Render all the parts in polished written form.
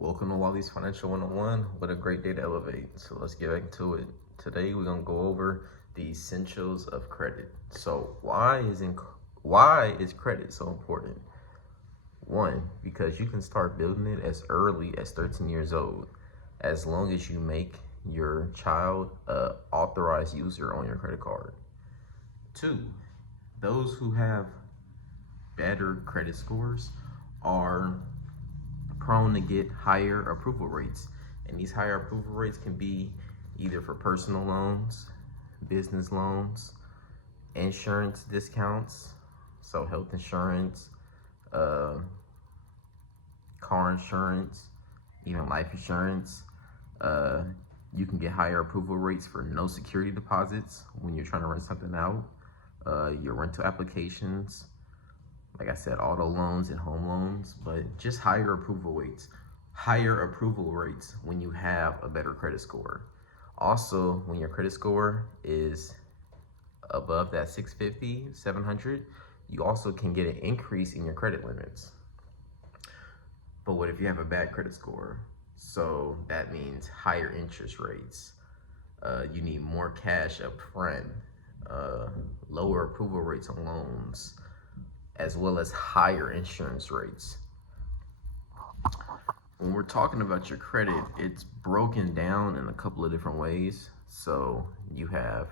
Welcome to Wally's Financial 101. What a great day to elevate. So let's get back to it. Today we're gonna go over the essentials of credit. So why is credit so important? One, because you can start building it as early as 13 years old, as long as you make your child a authorized user on your credit card. Two, those who have better credit scores are prone to get higher approval rates. And these higher approval rates can be either for personal loans, business loans, insurance discounts, so health insurance, car insurance, even life insurance. You can get higher approval rates for no security deposits when you're trying to rent something out, your rental applications, like I said, auto loans and home loans, but just higher approval rates. Higher approval rates when you have a better credit score. Also, when your credit score is above that 650, 700, you also can get an increase in your credit limits. But what if you have a bad credit score? So that means higher interest rates. You need more cash up front, lower approval rates on loans, as well as higher insurance rates. When we're talking about your credit, it's broken down in a couple of different ways. So you have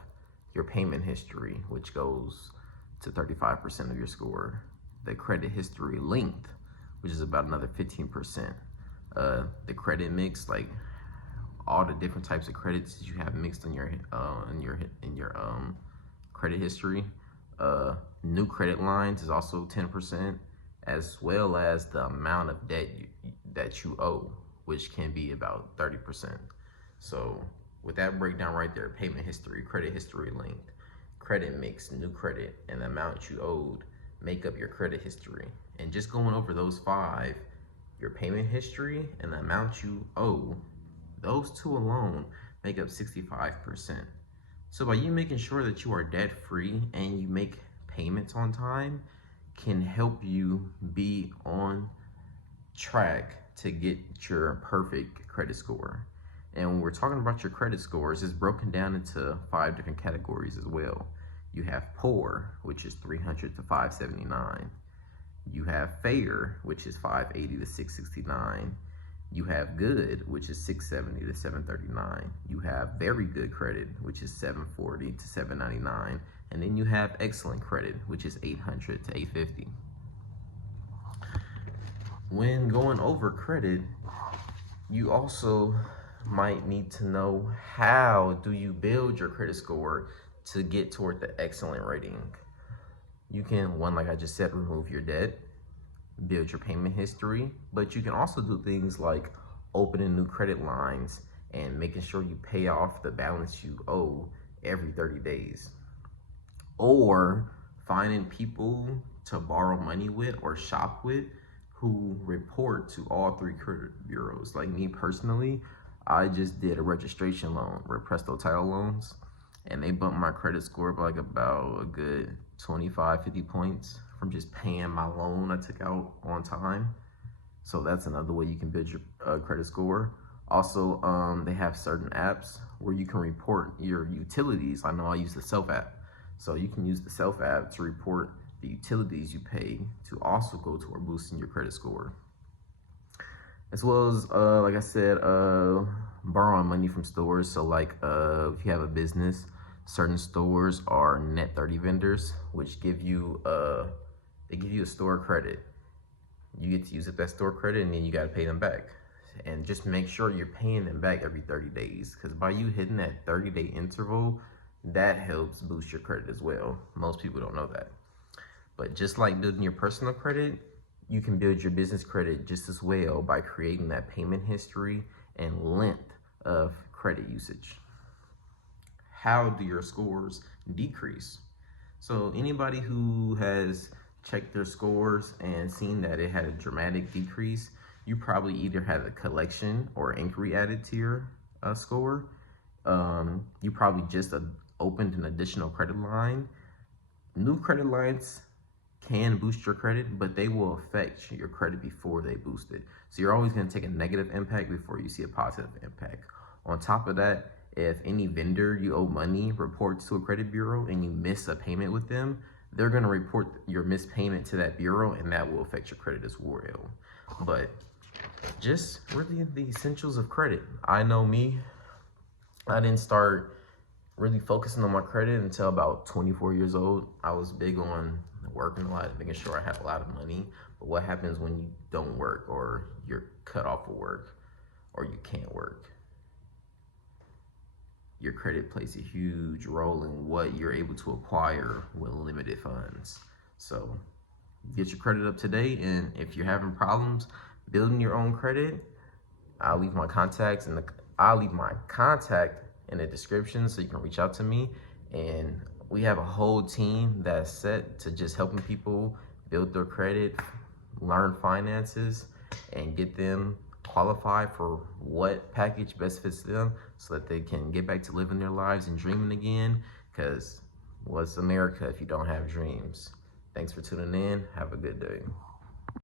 your payment history, which goes to 35% of your score. The credit history length, which is about another 15%. The credit mix, like all the different types of credits you have mixed in your credit history. New credit lines is also 10%, as well as the amount of debt that you owe, which can be about 30%. So with that breakdown right there, payment history, credit history length, credit mix, new credit, and the amount you owed make up your credit history. And just going over those five, your payment history and the amount you owe, those two alone make up 65%. So by you making sure that you are debt free and you make payments on time can help you be on track to get your perfect credit score. And when we're talking about your credit scores, it's broken down into 5 different categories as well. You have poor, which is 300 to 579. You have fair, which is 580 to 669. You have good, which is 670 to 739. You have very good credit, which is 740 to 799. And then you have excellent credit, which is 800 to 850. When going over credit, you also might need to know, how do you build your credit score to get toward the excellent rating? You can, one, like I just said, remove your debt, build your payment history, but you can also do things like opening new credit lines and making sure you pay off the balance you owe every 30 days. Or finding people to borrow money with or shop with who report to all 3 credit bureaus. Like me personally, I just did a registration loan with Presto Title Loans, and they bumped my credit score by like about a good 25, 50 points from just paying my loan I took out on time. So that's another way you can build your credit score. Also, they have certain apps where you can report your utilities. I know I use the Self app. So you can use the Self app to report the utilities you pay to also go toward boosting your credit score. As well as, like I said, borrowing money from stores. So like if you have a business, certain stores are net 30 vendors, which give you they give you a store credit. You get to use up that store credit, and then you got to pay them back. And just make sure you're paying them back every 30 days, because by you hitting that 30-day interval, that helps boost your credit as well. Most people don't know that. But just like building your personal credit, you can build your business credit just as well by creating that payment history and length of credit usage. How do your scores decrease? So anybody who has checked their scores and seen that it had a dramatic decrease, you probably either had a collection or inquiry added to your score. You probably just opened an additional credit line. New credit lines can boost your credit, but they will affect your credit before they boost it. So you're always going to take a negative impact before you see a positive impact. On top of that, if any vendor you owe money reports to a credit bureau and you miss a payment with them, they're going to report your missed payment to that bureau, and that will affect your credit as well. But just really the essentials of credit. I know me, I didn't start really focusing on my credit until about 24 years old. I was big on working a lot, making sure I had a lot of money. But what happens when you don't work, or you're cut off of work, or you can't work? Your credit plays a huge role in what you're able to acquire with limited funds. So get your credit up to date, and if you're having problems building your own credit, I'll leave my contact in the description so you can reach out to me. And we have a whole team that's set to just helping people build their credit, learn finances, and get them qualified for what package best fits them so that they can get back to living their lives and dreaming again. Because what's America if you don't have dreams? Thanks for tuning in. Have a good day.